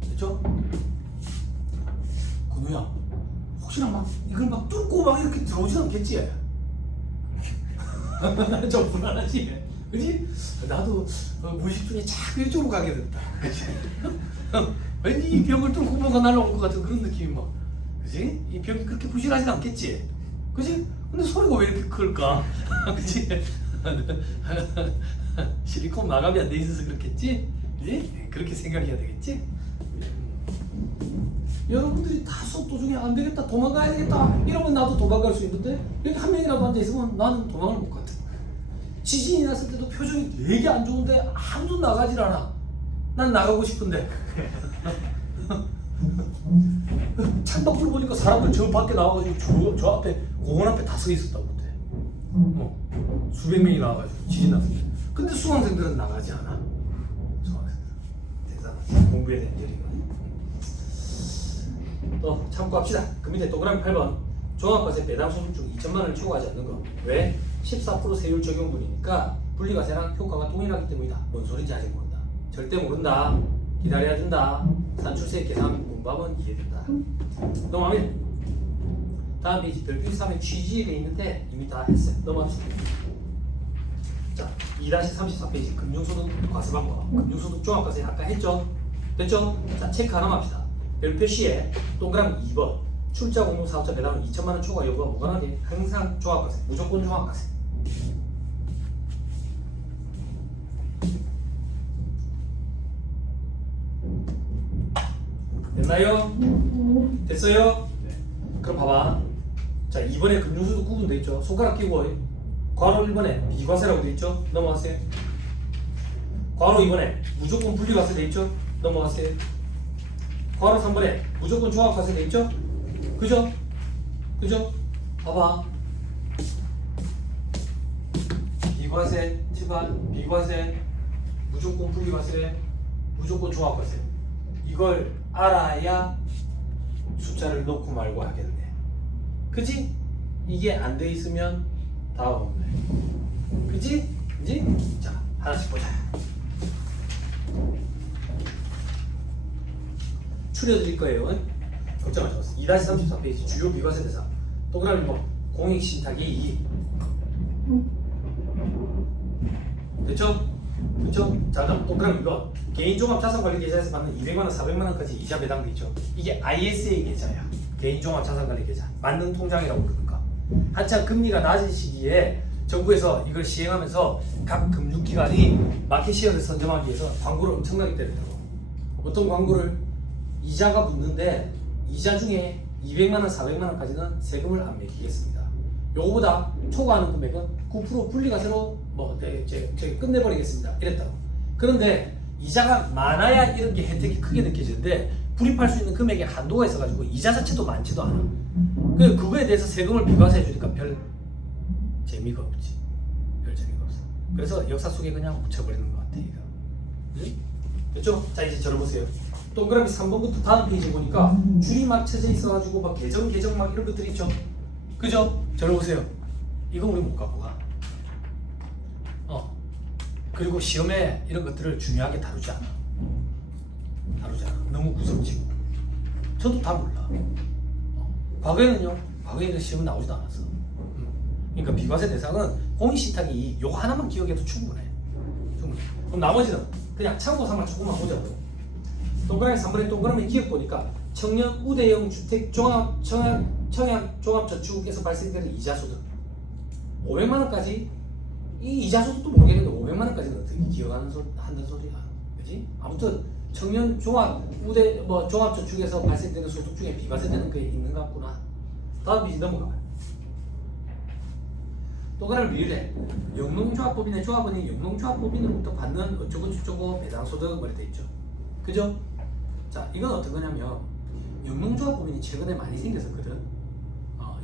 됐죠? 건우야 혹시나 막 이걸 막 뚫고 막 이렇게 들어오진 않겠지? 좀 불안하지? 그지? 나도 무의식 중에 자꾸 이쪽으로 가게 됐다. 그치? 왠지 이 벽을 뚫고 뭐가 날아올 것 같은 그런 느낌이 막. 그지? 이 벽이 그렇게 부실하진 않겠지? 그지? 근데 소리가 왜 이렇게 클까? 그지? 실리콘 마감이 안 돼 있어서 그렇겠지? 그지? 그렇게 생각해야 되겠지? 여러분들이 다 수업 도중에 안 되겠다, 도망가야 되겠다 이러면 나도 도망갈 수 있는데 여기 한 명이라도 앉아 있으면 나는 도망을 못 갔다. 지진이 났을 때도 표정이 되게 안 좋은데 아무도 나가질 않아. 난 나가고 싶은데. 창밖을 보니까 사람들 저 밖에 나와가지고 저 앞에 공원 앞에 다 서 있었다고 그때. 수백 명이 나와가지고 지진 났을 때. 근데 수강생들은 나가지 않아. 수강생들 대단하지. 공부에 대한 열의가. 또 참고합시다. 그 밑에 동그라미 8번 종합과세 배당 소득 중 2천만 원을 초과하지 않는 거. 왜? 14% 세율 적용분이니까 분리과세랑 효과가 동일하기 때문이다. 뭔 소리인지 아직 모른다. 절대 모른다. 기다려야 된다. 산출세 계산 공부하면 이해된다. 넘어가면 다음 페이지 별표 3의 취지에 되어 있는데 이미 다 했어요. 넘어갑시다. 자, 2-34페이지 금융소득 과세 방법. 금융소득 종합과세 아까 했죠? 됐죠? 자, 체크 하나만 합시다. 별표 C에 동그라미 2번 출자 공동 사업자 배당은 2천만 원 초과 여부가 무관하게 항상 종합과세, 무조건 종합과세. 됐나요? 됐어요? 네. 그럼 봐봐. 자, 2번에 금융소득 구분돼 있죠? 손가락 끼고 괄호 1번에 비과세라고 돼 있죠? 넘어가세요. 괄호 2번에 무조건 분리과세 돼 있죠? 넘어가세요. 괄호 3번에 무조건 종합과세 돼 있죠? 그죠? 그죠? 봐봐. 비과세, 치반, 비과세, 무조건 분리과세, 무조건 종합과세. 이걸 알아야 숫자를 넣고 말고 하겠네. 그지? 이게 안 돼 있으면 다 없네. 그지? 그지? 자, 하나씩 보자. 추려드릴 거예요. 걱정하지 마세요. 2-34페이지 주요 비과세 대상. 동그라미 뭐 공익신탁이 2. 됐죠? 그렇죠? 자, 다음 동그라미 이거 개인종합자산관리계좌에서 받는 200만 원, 400만 원까지 이자 배당돼 있죠. 이게 ISA 계좌야. 개인종합자산관리계좌. 만능 통장이라고 부르니까. 한참 금리가 낮은 시기에 정부에서 이걸 시행하면서 각 금융기관이 마켓시어를 선점하기 위해서 광고를 엄청나게 때렸다고. 어떤 광고를? 이자가 붙는데 이자 중에 200만 원, 400만 원까지는 세금을 안 매기겠습니다. 요거보다 초과하는 금액은 9% 분리과세로 끝내버리겠습니다. 이랬다고. 그런데 이자가 많아야 이런 게 혜택이 크게 느껴지는데 불입할 수 있는 금액에 한도가 있어가지고 이자 자체도 많지도 않아. 그거에 대해서 세금을 비과세해 주니까 별 재미가 없지. 별 재미가 없어. 그래서 역사 속에 그냥 묻혀버리는 것 같아. 이거. 응? 됐죠? 자, 이제 저러보세요. 동그라미 3번부터 다음 페이지 보니까 줄이 막 쳐져 있어가지고 막 계정 막 이런 것들 있죠. 그죠? 저러보세요. 이거 우리 못 갖고 가. 그리고 시험에 이런 것들을 중요하게 다루지 않아. 너무 구성지고. 저도 다 몰라. 과거에는 시험 나오지도 않았어. 그러니까 비과세 대상은 공익신탁이 요거 하나만 기억해도 충분해. 그럼 나머지는 그냥 참고 삼아 조금만 보자고. 동그라미 3번에 동그라미 기억 보니까 청년 우대형 주택 청약 종합저축에서 발생되는 이자소득 500만 원까지 이 이자소득도 모르겠는데 500만 원까지는 어떻게 기억하는 한다는 소리야. 그지? 아무튼 청년 종합저축에서 발생되는 소득 중에 비과세되는 게 있는 것 같구나. 다음 페이지 넘어가봐요. 동그라미 밀래 영농조합법인의 조합원이 영농조합법인으로부터 받는 어쩌고 배당소득 이렇게 돼 있죠. 그죠? 자, 이건 어떤 거냐면 영농조합법인이 최근에 많이 생겼었거든.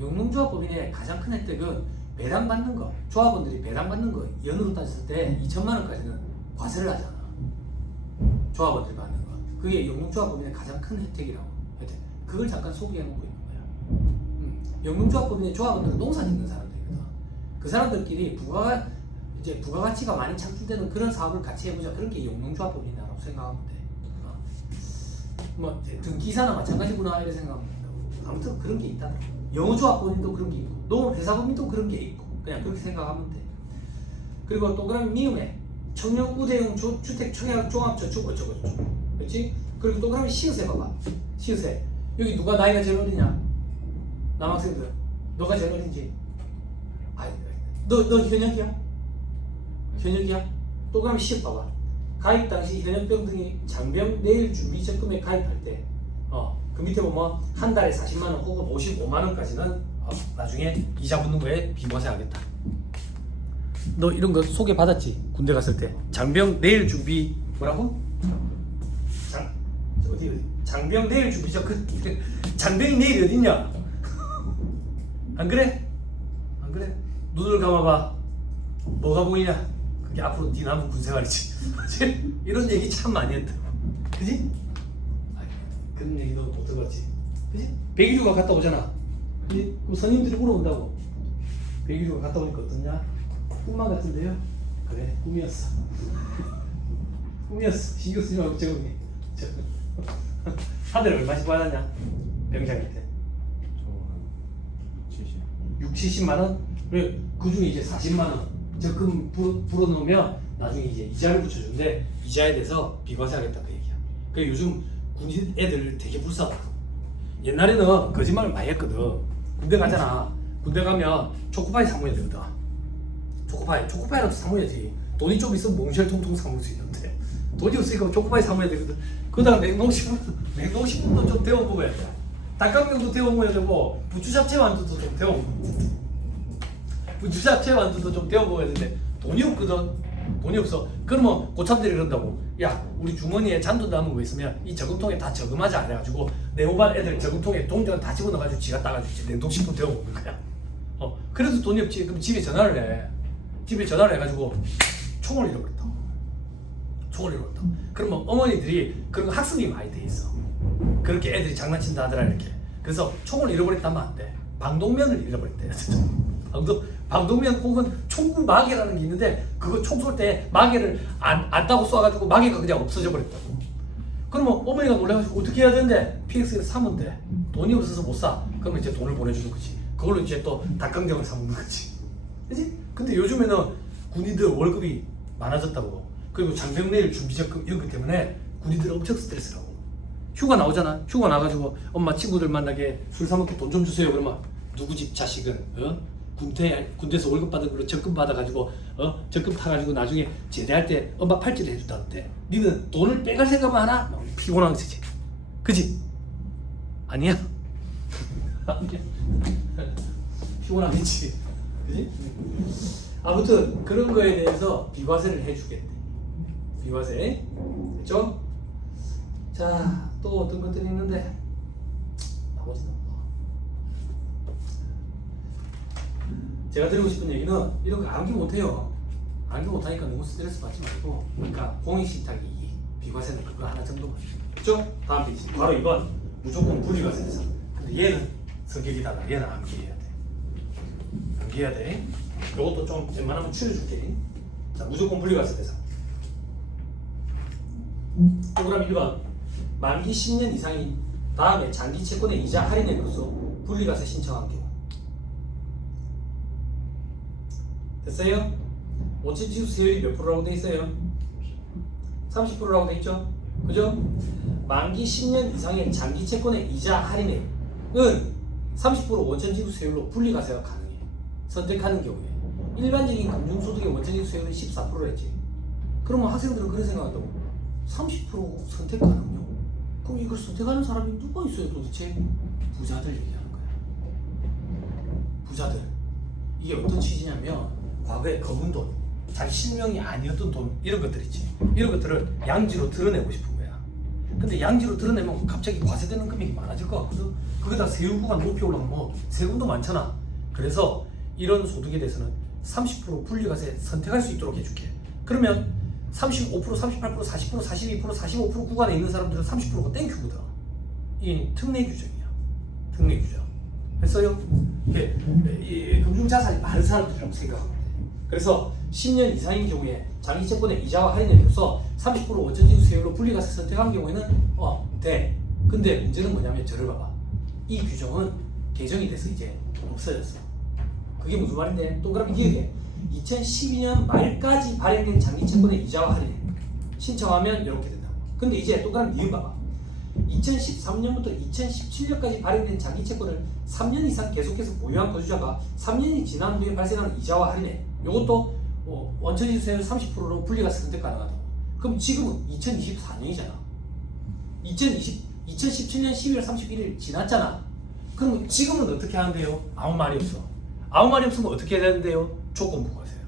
영농조합법인의 가장 큰 혜택은 배당받는 거, 조합원들이 배당받는 거 연으로 따졌을 때 2천만 원까지는 과세를 하잖아. 조합원들이 받는 거. 그게 영농조합법인의 가장 큰 혜택이라고. 혜택. 그걸 잠깐 소개해놓고 있는 거야. 영농조합법인의 조합원들은 농사 짓는 사람들이거든. 그 사람들끼리 부가가치가 많이 창출되는 그런 사업을 같이 해보자. 그런 게 영농조합법인이라고 생각하면 돼. 등기사나 마찬가지구나 이렇게 생각하면 된다고. 아무튼 그런 게 있다. 영어조합법인도 그런 게 있고 농업회사법인도 그런 게 있고 그냥 그렇게 생각하면 돼. 그리고 동그라미 미음에 청년 우대형 주택 청약 종합저축 어쩌고 그렇지? 그리고 동그라미 시으세 봐봐. 시으세 여기 누가 나이가 제일 어리냐? 남학생들 너가 제일 어린지? 아니, 너 현역이야? 현역이야? 또 그럼 시험 봐봐. 가입 당시 현역병 등이 장병 내일 준비 적금에 가입할 때, 그 밑에 보면 한 달에 40만 원 혹은 55만 원까지는 나중에 이자 붙는 거에 비과세하겠다. 너 이런 거 소개 받았지? 군대 갔을 때 장병 내일 준비 뭐라고? 어디 장병 내일 준비 적금. 장병이 내일 어딨냐? 안 그래? 안 그래? 눈을 감아봐. 뭐가 보이냐? 그게 앞으로 네 남은 군생활이지. 이런 얘기 참 많이 했다. 그지? 그런 얘기 너 못 들어봤지? 그지? 백일휴가 갔다 오잖아. 그지? 그 선임들이 물어본다고. 백일휴가 갔다 오니까 어떠냐? 꿈만 같은데요? 그래, 꿈이었어. 꿈이었어. 신경 쓰지 말고 적응해. 하늘 얼마씩 받았냐? 병장일 때. 저 6, 70만 원? 그래, 그 중에 이제 40만 원 적금 불어넣으면 나중에 이제 이자를 붙여주는데 이자에 대해서 비과세하겠다 그 얘기야. 그래 요즘 군인 애들 되게 불쌍하다. 옛날에는 거짓말을 많이 했거든. 군대 가잖아. 군대 가면 초코파이 사모야 되거든. 초코파이라도 사모야지. 돈이 좀 있으면 몽쉘 통통 사모을 수 있는데 돈이 없으니까 초코파이 사모야 되거든. 그다음 냉동식품도 좀 데워 먹어야 돼. 닭강정도 데워 먹어야 되고 부추 잡채 만두도 좀 데워 먹어야 돼. 부추 잡채 만두도 좀 데워 먹어야 되는데 돈이 없거든. 돈이 없어. 그러면 고참들이 그런다고. 야, 우리 주머니에 잔돈 남은 거 있으면 이 저금통에 다 저금하자 그래가지고 네오반 애들 저금통에 동전 다 집어넣어가지고 지가 따가지고 냉동식품 데워 먹는 거야. 그래도 돈이 없지. 그럼 집에 전화를 해. 집에 전화를 해가지고 총을 잃어버렸다. 그러면 어머니들이 그런 거 학습이 많이 돼 있어. 그렇게 애들이 장난친다 하더라 이렇게. 그래서 총을 잃어버렸다면 안 돼. 방독면을 잃어버렸대. 방독면 혹은 총구 마개라는 게 있는데 그거 총 쏠 때 마개를 안 따고 쏴가지고 마개가 그냥 없어져 버렸다고. 그러면 어머니가 놀라가지고 어떻게 해야 되는데 PX를 사면 돼. 돈이 없어서 못 사. 그러면 이제 돈을 보내주는 거지. 그걸로 이제 또 닭강정을 사 먹는 거지. 그치? 근데 요즘에는 군인들 월급이 많아졌다고. 그리고 장병내일 준비적금 이런 것 때문에 군인들 엄청 스트레스라고. 휴가 나오잖아. 휴가 나가지고 엄마 친구들 만나게 술 사 먹게 돈 좀 주세요. 그러면 누구 집 자식은 군대에서 월급 받은 걸로 적금 받아가지고 적금 타가지고 나중에 제대할 때 엄마 팔찌를 해준다는데 니는 돈을 빼갈 생각만 하나? 피곤한 거지. 그지? 아니야? 아니야. 피곤하겠지. 그지? 아무튼 그런 거에 대해서 비과세를 해주겠대. 비과세. 됐죠? 자, 또 어떤 것들이 있는데 나머지는 제가 드리고 싶은 얘기는 이런 거 암기 못해요. 암기 못하니까 너무 스트레스 받지 말고, 그러니까 공익신탁이 비과세는 그거 하나 정도만. 그죠? 다음 페이지. 바로 2번 무조건 분리과세 대상. 근데 얘는 성격이 달라. 얘는 암기해야 돼. 암기해야 돼. 이것도 좀 웬만하면 추려줄게. 자, 무조건 분리과세 대상. 그럼 1번 만기 10년 이상인 다음에 장기 채권의 이자 할인액으로서 분리과세 신청한 경우. 됐어요? 원칙지수 세율이 몇 프로라고 돼 있어요? 30%라고 돼 있죠? 그죠? 만기 10년 이상의 장기 채권의 이자 할인액은 30% 원천지수 세율로 분리과세가 가능해. 선택하는 경우에. 일반적인 금융소득의 원천지수 세율은 14%랬지. 그러면 학생들은 그런 생각한다고. 30% 선택 가능요? 그럼 이걸 선택하는 사람이 누가 있어요 도대체? 부자들 얘기하는 거야. 부자들. 이게 어떤 취지냐면 과거에 검은 돈, 자기 실명이 아니었던 돈 이런 것들 있지. 이런 것들을 양지로 드러내고 싶은 거야. 근데 양지로 드러내면 갑자기 과세되는 금액이 많아질 것 같거든. 거기다 세율구가 높이 올라가면 세금도 많잖아. 그래서 이런 소득에 대해서는 30% 분리과세 선택할 수 있도록 해줄게. 그러면 35%, 38%, 40%, 42%, 45% 구간에 있는 사람들은 30%가 땡큐거든. 이 특례 규정이야. 특례 규정. 했어요? 이게 금융자산이 많은 사람들이라고 생각하면 돼. 그래서 10년 이상인 경우에 장기채권의 이자와 할인액으로서 30% 원천지수 세율로 분리과세 선택한 경우에는 돼. 근데 문제는 뭐냐면 저를 봐봐. 이 규정은 개정이 돼서 이제 없어졌어. 그게 무슨 말인데? 동그라미 기억해. 2012년 말까지 발행된 장기채권의 이자와 할인액 신청하면 이렇게 된다고. 근데 이제 동그라미 니은 봐봐. 2013년부터 2017년까지 발행된 장기채권을 3년 이상 계속해서 보유한 거주자가 3년이 지난 뒤에 발생하는 이자와 할인액 요것도 원천지수세율 30%로 분리가세 선택 가능하다고. 그럼 지금은 2024년이잖아. 2017년 12월 31일 지났잖아. 그럼 지금은 어떻게 하는데요? 아무 말이 없어. 아무 말이 없으면 어떻게 해야 되는데요? 조건부가세요.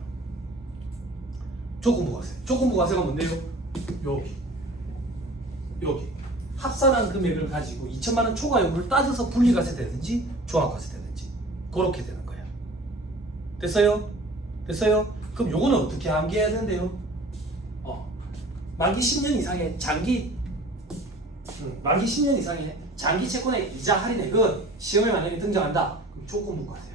조건부가세. 조건부가세가 뭔데요? 여기 합산한 금액을 가지고 2천만 원 초과 여부를 따져서 분리가세 되든지 종합가세 되든지 그렇게 되는 거야. 됐어요? 됐어요? 그럼 요거는 어떻게 암기해야 되는데요? 만기 10년 이상의 만기 10년 이상의 장기 채권의 이자 할인액은 시험에 만약에 등장한다. 그럼 조건부가세요.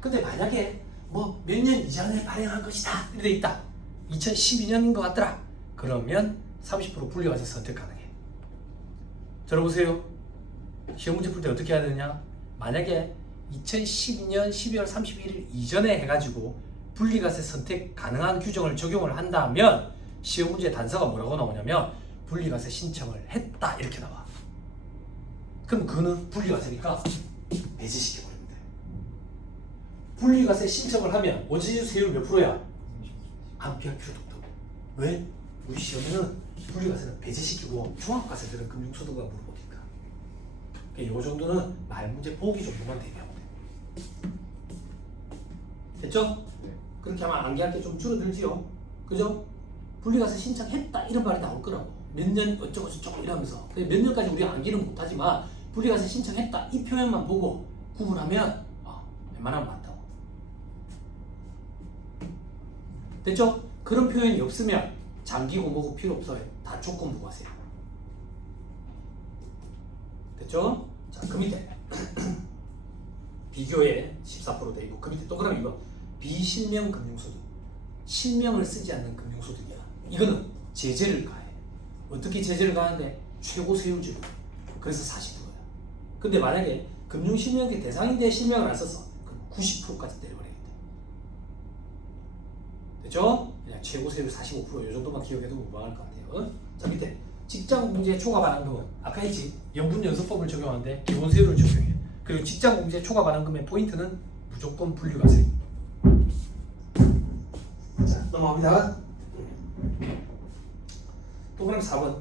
근데 만약에 뭐 몇 년 이전에 발행한 것이다 이렇게 돼 있다. 2012년인 것 같더라. 그러면 30% 분리가세 선택 가능해. 들어보세요. 시험 문제 풀 때 어떻게 해야 되느냐? 만약에 2012년 12월 31일 이전에 해가지고 분리가세 선택 가능한 규정을 적용을 한다면 시험 문제 단서가 뭐라고 나오냐면 분리가세 신청을 했다 이렇게 나와. 그럼 그거는 분리가세니까 배제시켜버리면 돼. 분리가세 신청을 하면 원천지수세율 몇 프로야? 암기할 필요도 없다고. 왜? 우리 시험에는 분리가세는 배제시키고 종합가세들은 금융소득과 물어보니까. 이 정도는 말문제 보기 정도만 대비하면 돼. 됐죠? 네. 그렇게 하면 암기할 게 좀 줄어들지요. 그죠? 분리가세 신청했다 이런 말이 나올 거라고. 몇 년 어쩌고 저쩌고 이러면서. 몇 년까지 우리가 암기는 못하지만 분리가세 신청했다 이 표현만 보고 구분하면 웬만하면 맞다고. 됐죠? 그런 표현이 없으면 장기고 뭐고 필요 없어요. 다 조건부가세요. 됐죠? 자, 그 밑에 비교에 14% 돼 있고 그 밑에 또 그러면 이거 비실명 금융소득. 실명을 쓰지 않는 금융소득이야. 이거는 제재를 가해. 어떻게 제재를 가하는데? 최고 세율제로. 그래서 40%야. 근데 만약에 금융실명의 대상인데 실명을 안 썼어. 그럼 90%까지 때려버려야 돼. 됐죠? 그냥 최고 세율 45% 이 정도만 기억해도 무방할 것 같아요. 자, 밑에 직장공제 초과 반환금은 아까 했지? 연분연소법을 적용하는데 기본 세율을 적용해. 그리고 직장공제 초과 반환금의 포인트는 무조건 분류가세. 자, 넘어갑니다. 또 그럼 4번.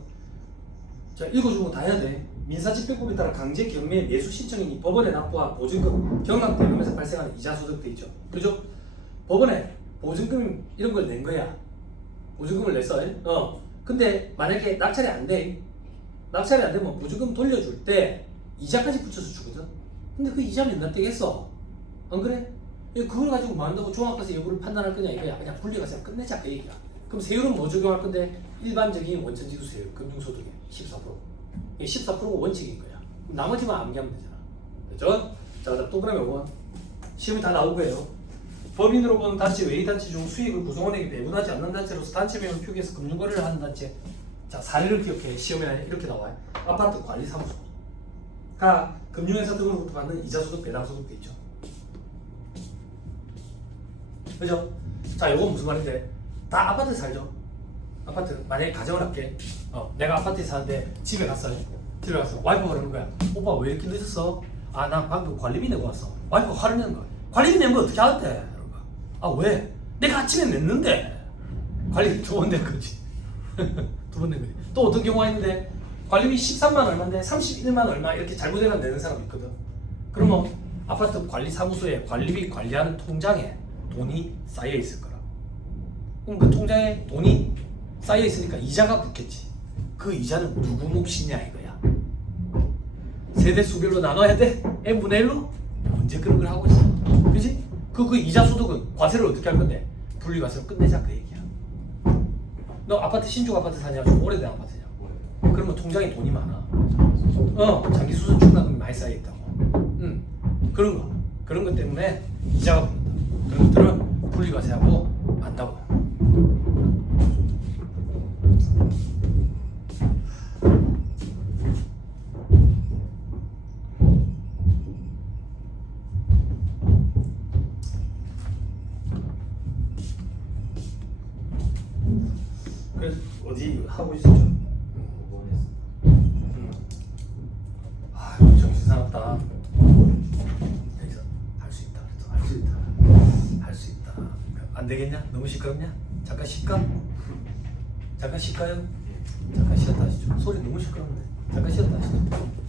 자, 읽어주고 다 해야 돼. 민사집행법에 따라 강제 경매 매수 신청인이 법원에 납부한 보증금, 경락대금에서 발생하는 이자 소득 돼 있죠. 그죠? 법원에 보증금 이런 걸 낸 거야. 보증금을 냈어. 근데 만약에 낙찰이 안 돼. 낙찰이 안 되면 보증금 돌려줄 때 이자까지 붙여서 주거든. 근데 그 이자 몇 날 떼겠어? 안 그래? 그걸 가지고 뭐 한다고 종합가세 여부를 판단할 거냐 이거야. 그냥 분리가세 끝내자 그 얘기야. 그럼 세율은 뭐 적용할 건데? 일반적인 원천지수세율, 금융소득의 14%. 이게 14%가 원칙인 거야. 나머지만 암기하면 되잖아. 됐죠? 자, 또 그러면 이거 시험이 다 나올 거예요. 법인으로 보는 단체, 외의 단체 중 수익을 구성원에게 배분하지 않는 단체로서 단체 명을 표기해서 금융거래를 하는 단체. 자, 사례를 기억해. 시험에 이렇게 나와요. 아파트 관리사무소가 금융회사 등으로부터 받는 이자소득, 배당소득도 있죠. 그죠? 자, 이건 무슨 말인데? 다 아파트 살죠? 아파트. 만약에 가정을 할게. 내가 아파트에 사는데 집에 갔어요. 집에 가서 와이프가 그러는 거야. 오빠 왜 이렇게 늦었어? 아, 나 방금 관리비 내고 왔어. 와이프가 화를 내는 거야. 관리비 내면 어떻게 하는데? 아, 왜? 내가 아침에 냈는데. 관리비 2번 낸 거지. 2번 낸 거지. 또 어떤 경우가 있는데 관리비 13만 얼마인데 31만 얼마 이렇게 잘못해서 내는 사람이 있거든. 그러면 아파트 관리사무소에 관리비 관리하는 통장에 돈이 쌓여 있을 거라. 그럼 그 통장에 돈이 쌓여 있으니까 이자가 붙겠지. 그 이자는 누구 몫이냐 이거야. 세대 수별로 나눠야 돼? n분의 1로? 언제 그런 걸 하고 있어? 그지? 그 이자 소득은 과세를 어떻게 할 건데? 분리과세로 끝내자 그 얘기야. 너 아파트 신축 아파트 사냐? 좀 오래된 아파트냐? 그러면 통장에 돈이 많아. 장기 수선 충당금이 많이 쌓여 있다고. 그런 것 때문에 이자가 붙는다. 그런 것들은 분리과세하고 맞다고. 그래서 어디 하고 있었죠? 5번 했습니다. 할 수 있다. 안 되겠냐? 너무 시끄럽냐? 잠깐 쉴까? 잠깐 쉴까요? 잠깐 쉬었다 하시죠. 소리 너무 시끄럽네. 잠깐 쉬었다 하시죠.